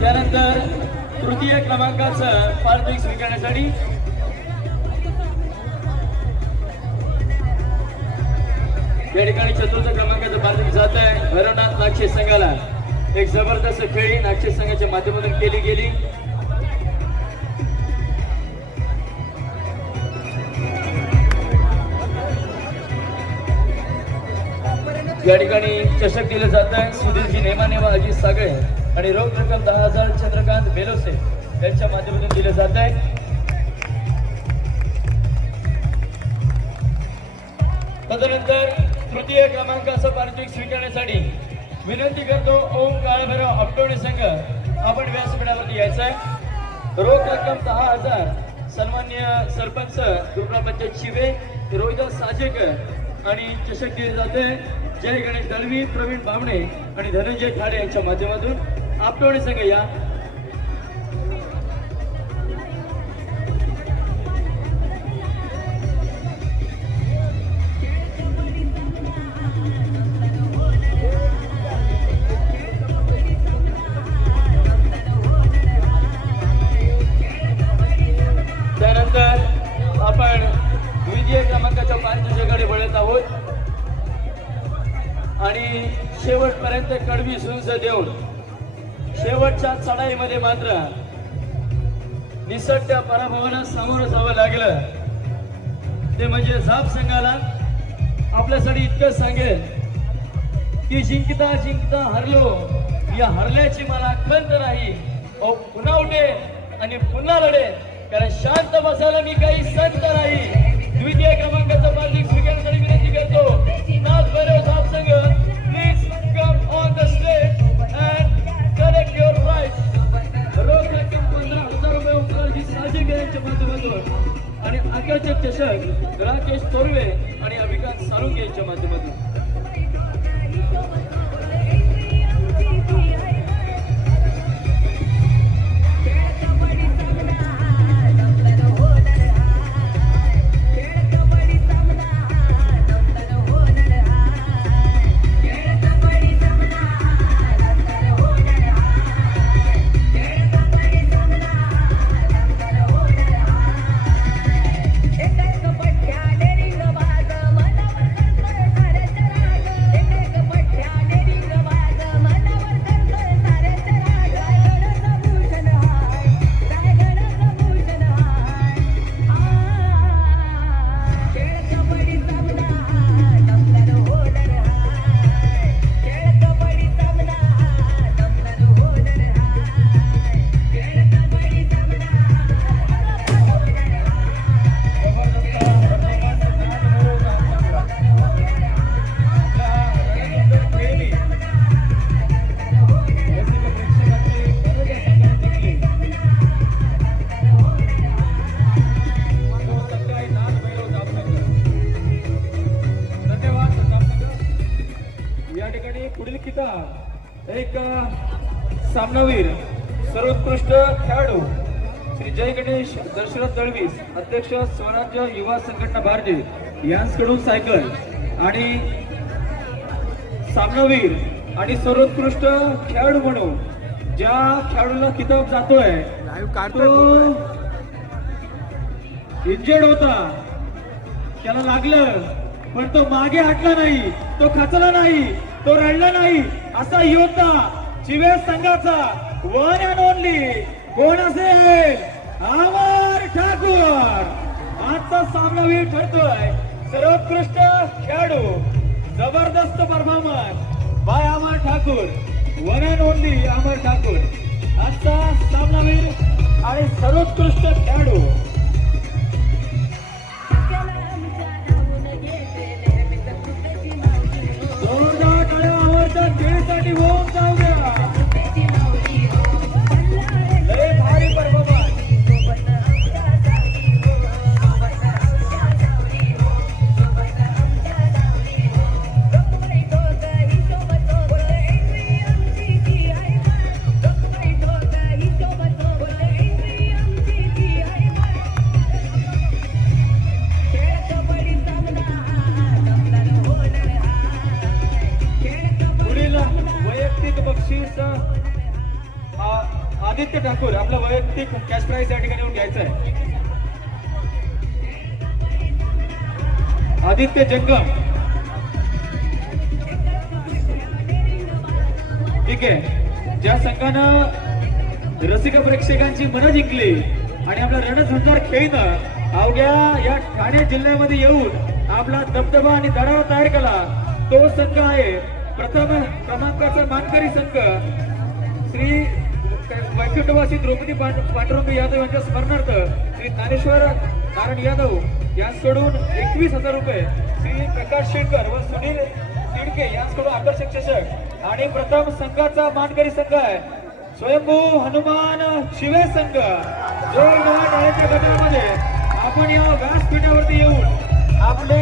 त्यानंतर तृतीय क्रमांकाचं पारितोषिक स्वीकारण्यासाठी या ठिकाणी चतुर्थ क्रमांकाचं पारितोषिक जात आहे. भैरवनाथ नागशेष संघाला एक जबरदस्त खेळी नागशेष संघाच्या माध्यमातून केली गेली. या ठिकाणी चषक दिलं जात आहे. सुधीरजी नेमाने व अजित सागळे आणि रोख रक्कम दहा हजार चंद्रकांत बेलोसे यांच्या माध्यमातून दिलं जात आहे. तदनंतर तृतीय क्रमांकाचं पारितोषिक स्वीकारण्यासाठी विनंती करतो ओम काळभैरव ऑक्टोणी संघ आपण व्यासपीठावरती यायचं आहे. रोख रक्कम दहा हजार सन्मान्य सरपंच दुर्गा पंचायत शिवे रोहिदास साजेकर आणि चषक दिले जाते. जय गणेश दळवी प्रवीण बामणे आणि धनंजय ठाडे यांच्या माध्यमातून. आपटोणी संघ या. त्यानंतर आपण द्वितीय क्रमांकाच्या पारितोषिकाकडे वळत आहोत. आणि शेवटपर्यंत कडवी सुंस देऊन शेवटच्या चढाईमध्ये मात्र निसटत्या पराभवाला सामोरं जावं लागलं. ते म्हणजे झाप संघाला. आपल्यासाठी इतकं सांगेल की जिंकता जिंकता हरलो. या हरल्याची मला खंत नाही. अहो पुन्हा उठे आणि पुन्हा लढे कारण शांत बसायला मी काही आणि आकर्षक चषक राकेश तोरवे आणि अभिकांत साळुंगे यांच्या माध्यमातून. सामनावीर सर्वोत्कृष्ट खेळाडू श्री जय गणेश दशरथ दळवीस अध्यक्ष स्वराज्य युवा संघटना भारती यांकडून सायकल आणि सामनावीर आणि सर्वोत्कृष्ट खेळाडू म्हणून ज्या खेळाडूला किताब जातोय तो इंजर्ड होता. त्याला लागलं पण तो मागे हटला नाही तो खचला नाही तो रडला नाही असा योद्धा चिवे संघाचा वन अँड ओनली कोण असेल अमर ठाकूर. आजचा सामनावीर ठरतोय. सर्वोत्कृष्ट खेळाडू जबरदस्त performance by Amar Thakur. One and only Amar Thakur. आजचा सामनावीर आणि सर्वोत्कृष्ट खेळाडू. जोरदार टाळ्या आवडतात खेळीसाठी हो. पुढील आदित्य ठाकूर आपला वैयक्तिक कॅश प्राईज या ठिकाणी येऊन घ्यायचा आहे आदित्य जंगम. ठीक आहे. ज्या संघानं रसिक प्रेक्षकांची मनं जिंकली आणि आपला रणझुंजार खेळणं अवघ्या या ठाणे जिल्ह्यामध्ये येऊन आपला दबदबा आणि दरारा तयार केला तो संघ आहे प्रथम क्रमांकाचा मानकरी संघ श्री वैकुंठवासी द्रौपदी पांडुरंग यादव यांच्या स्मरणार्थ श्री ज्ञानेश्वर नारायण यादव यांकडून एकवीस हजार रुपये श्री प्रकाश शेटकर व सुनील तिडके यांकडून आकर्षक चषक आणि प्रथम संघाचा मानकरी संघ आहे. स्वयंभू हनुमान शिवे संघ. जोर टाळ्यांच्या गटामध्ये आपण या व्यासपीठावरती येऊन आपले